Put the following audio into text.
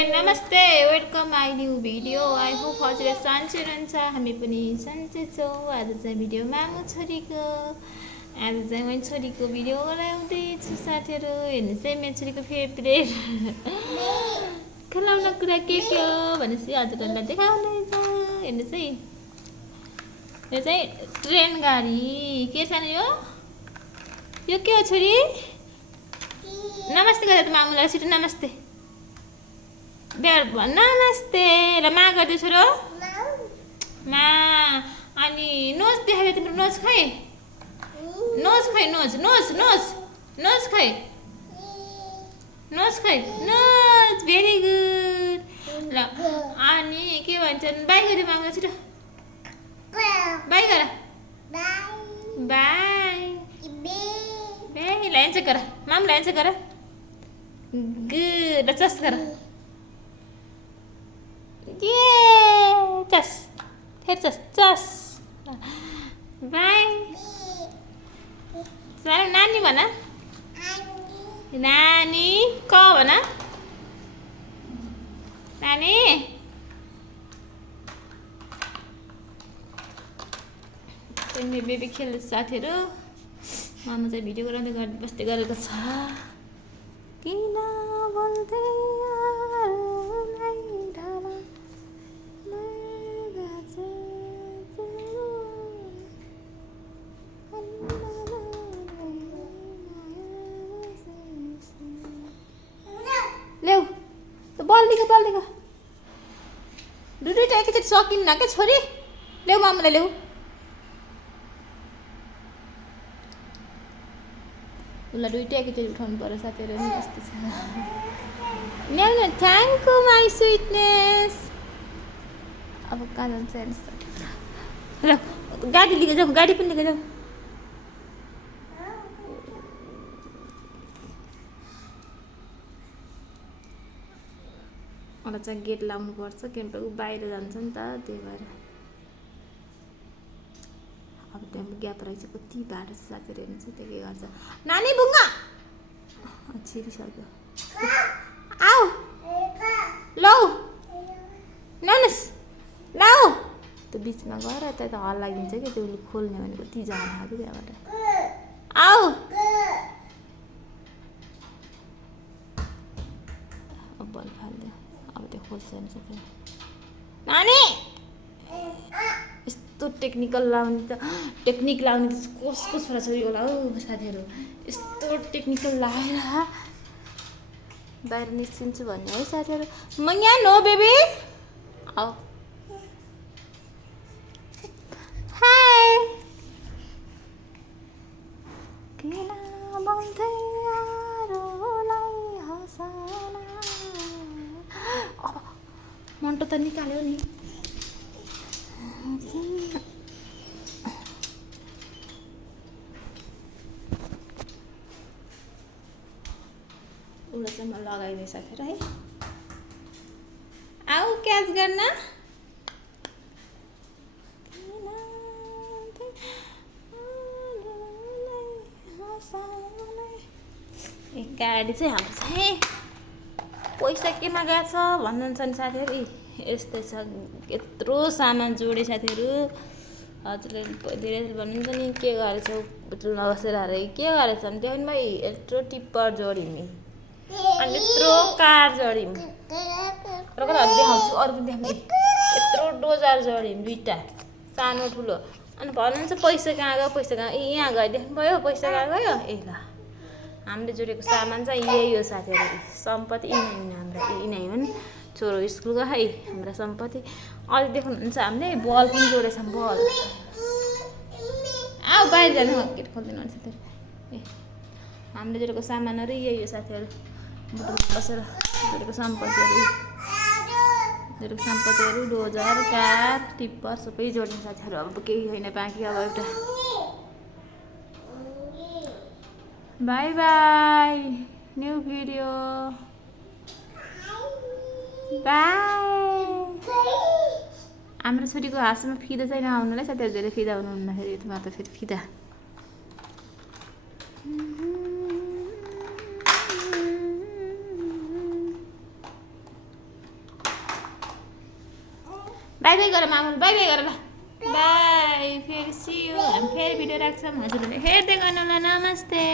नमस्ते welcome my new video I hope हजुर सन्चै रहन्छ हामी पनि सन्चै छौँ आज चाहिँ भिडियो मामु छोरीको आज चाहिँ मैले छोरीको भिडियो गराउँदैछु साथीहरू हेर्नुहोस् है मेरो छोरीको फेभरेट खेलाउन कुरा के हो भनेपछि हजुरहरूलाई देखाउँदैछ हेर्नुहोस् है यो चाहिँ ट्रेन गाडी के छ यो के हो छोरी नमस्ते गर्दा त मामुलाई छिटो नमस्ते नमस्ते ल मा गर्दै छोरो मा अनि नोज देखायो तिम्रो नोज खै नोज खै नोज नोज नोज नोज खै नोज खै नोज भेरी गुड ल अनि के भन्छन् बाई गर्दै मामुलाई छिटो बाई गर बाई बाई लान्छ गर मामु लान्छ गर गुड ल चस गर चस फिर चस चस बाई सानो नानी भन नानी क भन नानी मेरो बेबी खेल्दै साथीहरू मामा चाहिँ भिडियो गराउँदै बस्दै गरेको छ किन बोल्दै ल्याउ बल्लीको दुईवटा एकैचोटि सकिन्न क्या छोरी ल्याउ मामुलाई ल्याउ उसलाई दुईवटा एकैचोटि उठाउनु पर्यो साथीहरू नि यस्तो छ ल्याउ न थ्याङ्क यू माई स्विटनेस अब कहाँ जान्छ हेर्नुहोस् ल गाडी लिएर जाउँ गाडी पनि लिएर जाउँ मलाई चाहिँ गेट लाउनु पर्छ किनभने ऊ बाहिर जान्छ नि त त्यही भएर अब त्यहाँ ग्याप रहेछ कति बाटो छ साथीहरू हेर्नु चाहिँ त्यो के गर्छ नानी बुङ्गा छिरिसक्यो आऊ लौ नानुस् लौ त्यो बिचमा गएर त्यता हल्ला दिन्छ कि त्यो खोल्ने भनेको ती जान आएको त्यहाँबाट आऊ अब बल फाल्यो अब त्यो खोल्छ नानी यस्तो टेक्निक लाउने त कसको छोराछोरी होला हौ साथीहरू यस्तो टेक्निकल लाएर बाहिर निस्किन्छु भन्ने है साथीहरू म यहाँ नो बेबी आऊ हाई किन बोल्दै अब मन्टो त निकाल्यो नि उसलाई चाहिँ म लगाइदिएँ साथीहरू है आऊ क्याच गर्न गाडी चाहिँ हाम्रो चाहिँ पैसा केमा गएको छ भन्नुहुन्छ नि साथीहरू यस्तै छ यत्रो सामान जोडे साथीहरू हजुरले धेरै भन्नुहुन्छ नि के गरेछौ पेट्रोलमा बसेर अरे के गरेछ भने त्यो पनि यत्रो टिप्पर जोड्यौँ नि अनि यत्रो कार जोड्यौँ र देखाउँछु अरू पनि देखाउने यत्रो डोजर जोड्यौँ दुईवटा सानो ठुलो अनि भन्नुहुन्छ पैसा कहाँ गयो यहाँ गयो देख्नुभयो पैसा कहाँ गयो ए ल हामीले जोडेको सामान चाहिँ यही हो साथीहरू सम्पत्ति यिनै हुन् हाम्रा यिनै हुन् छोरो स्कुलको है हाम्रा सम्पत्ति अझै देख्नुहुन्छ हामीले बल पनि जोडेछ बल आऊ बाहिर जानु गेट खोलिदिनु भने साथीहरू ए हामीले जोडेको सामानहरू यही हो साथीहरू बुटुमा बसेर जोडेको सम्पत्तिहरू डोजर कार टिप्पर सबै जोड्ने साथीहरू अब केही होइन बाँकी अब एउटा by by new video by हाम्रो छोरीको हाँसमा फिदा चाहिँ नआउनुलाई साथीहरू धेरै फिदा हुनुहुन्न फेरि यसमा त फेरि फिदा बाई बाई गर मामुल बाई बाई गर ल बाई फेरि सियो हामी फेरि भिडियो राख्छौँ हजुरहरूले हेर्दै गर्नु ल नमस्ते